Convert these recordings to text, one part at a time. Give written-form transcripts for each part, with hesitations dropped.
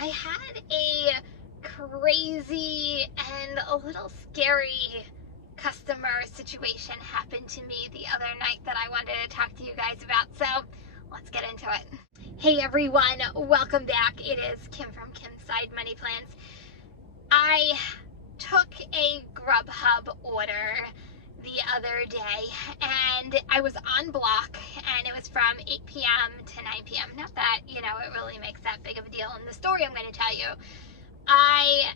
I had a crazy and a little scary customer situation happen to me the other night that I wanted to talk to you guys about. So let's get into it. Hey everyone, welcome back. It is Kim from Kim's Side Money Plans. I took a Grubhub order the other day and I was on block and it was from 8 p.m. to 9 p.m. Not that, it really makes that big of a deal in the story I'm going to tell you. I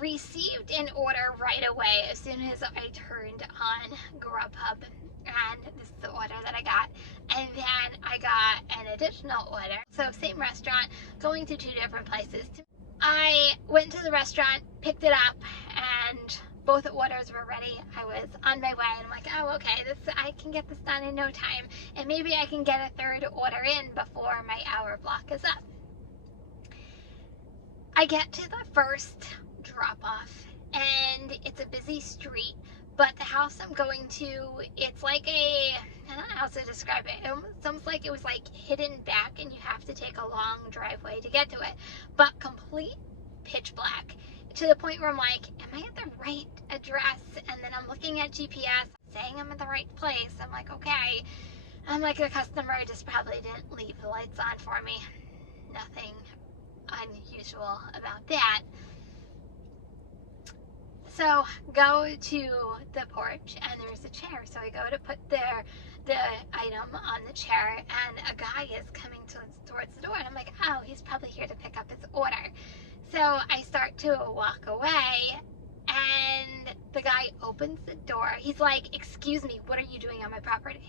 received an order right away as soon as I turned on Grubhub, and this is the order that I got. And then I got an additional order. So same restaurant, going to two different places. I went to the restaurant, picked it up, and both orders were ready. I was on my way, and I'm like, oh, okay, I can get this done in no time, and maybe I can get a third order in before my hour block is up. I get to the first drop-off, and it's a busy street, but the house I'm going to, it's like I don't know how to describe it. It's almost like it was like hidden back, and you have to take a long driveway to get to it, but complete pitch black, to the point where I'm like, am I at the right address? And then I'm looking at GPS, saying I'm in the right place. I'm like, okay. I'm like, the customer just probably didn't leave the lights on for me. Nothing unusual about that. So go to the porch and there's a chair. So I go to put the item on the chair, and a guy is coming towards the door, and I'm like, oh, he's probably here to pick up his order. So I start to walk away, and the guy opens the door. He's like, excuse me, what are you doing on my property?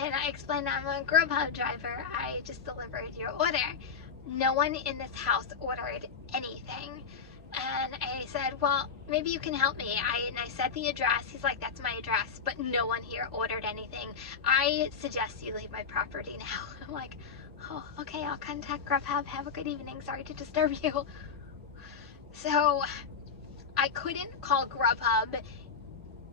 And I explained, I'm a Grubhub driver. I just delivered your order. No one in this house ordered anything. And I said, well, maybe you can help me. And I said the address. He's like, that's my address, but no one here ordered anything. I suggest you leave my property now. I'm like, oh, okay, I'll contact Grubhub. Have a good evening. Sorry to disturb you. So I couldn't call Grubhub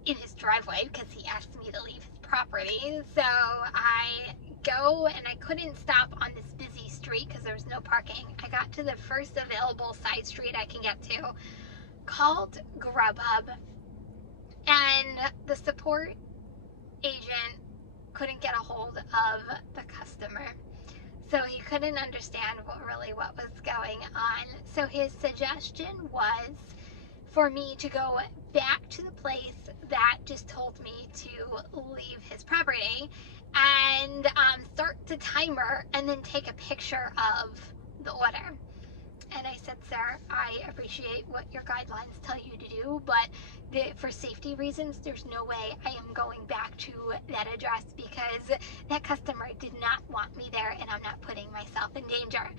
in his driveway because he asked me to leave his property. So I go, and I couldn't stop on this busy street because there was no parking. I got to the first available side street I can get to, called Grubhub, and the support agent couldn't get a hold of the customer. So he couldn't understand what was going on. So his suggestion was for me to go back to the place that just told me to leave his property and start the timer and then take a picture of the order. And I said, sir, I appreciate what your guidelines tell you to do, but for safety reasons, there's no way I am going back to that address because that customer did not want me there, and I'm not putting myself in danger.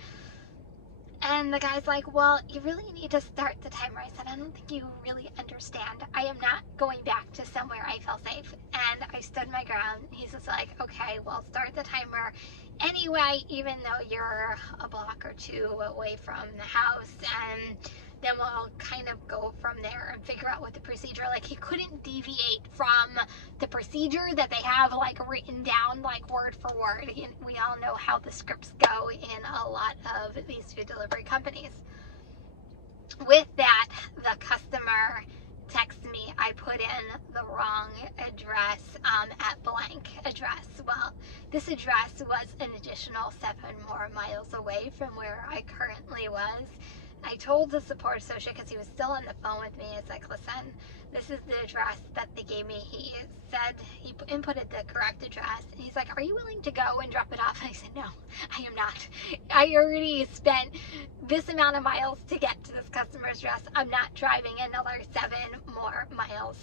And the guy's like, well, you really need to start the timer. I said, I don't think you really understand. I am not going back to somewhere I feel safe. And I stood my ground. He's just like, okay, well, start the timer anyway, even though you're a block or two away from the house. And then we'll kind of go from there and figure out what the procedure, like he couldn't deviate from the procedure that they have like written down like word for word. And we all know how the scripts go in a lot of these food delivery companies. With that, the customer texts me, I put in the wrong address at blank address. Well, this address was an additional 7 more miles away from where I currently was. I told the support associate, because he was still on the phone with me, it's like, listen, this is the address that they gave me. He said he inputted the correct address, and he's like, are you willing to go and drop it off? And I said, no, I am not. I already spent this amount of miles to get to this customer's address. I'm not driving another 7 more miles.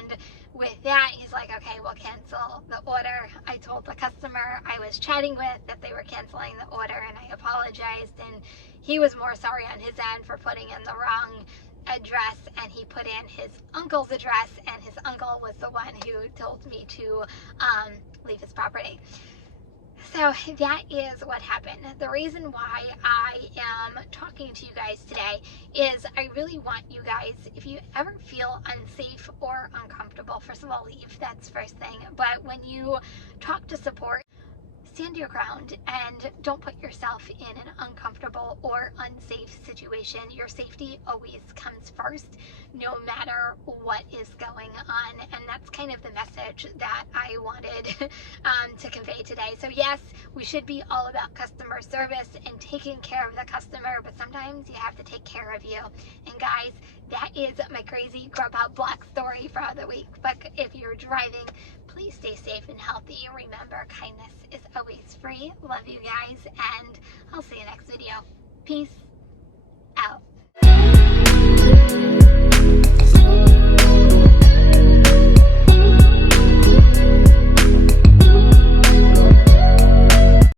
And with that, he's like, okay, we'll cancel the order. I told the customer I was chatting with that they were canceling the order, and I apologized, and he was more sorry on his end for putting in the wrong address, and he put in his uncle's address, and his uncle was the one who told me to leave his property. So that is what happened. The reason why I am talking to you guys today is I really want you guys, if you ever feel unsafe or uncomfortable, first of all, leave. That's first thing. But when you talk to support, stand your ground and don't put yourself in an uncomfortable stressful or unsafe situation, your safety always comes first, no matter what is going on. And that's kind of the message that I wanted to convey today. So yes, we should be all about customer service and taking care of the customer, but sometimes you have to take care of you. And guys, that is my crazy Grubhub block story for the week. But if you're driving, please stay safe and healthy. Remember, kindness is always free. Love you guys, and I'll see you next video. Peace.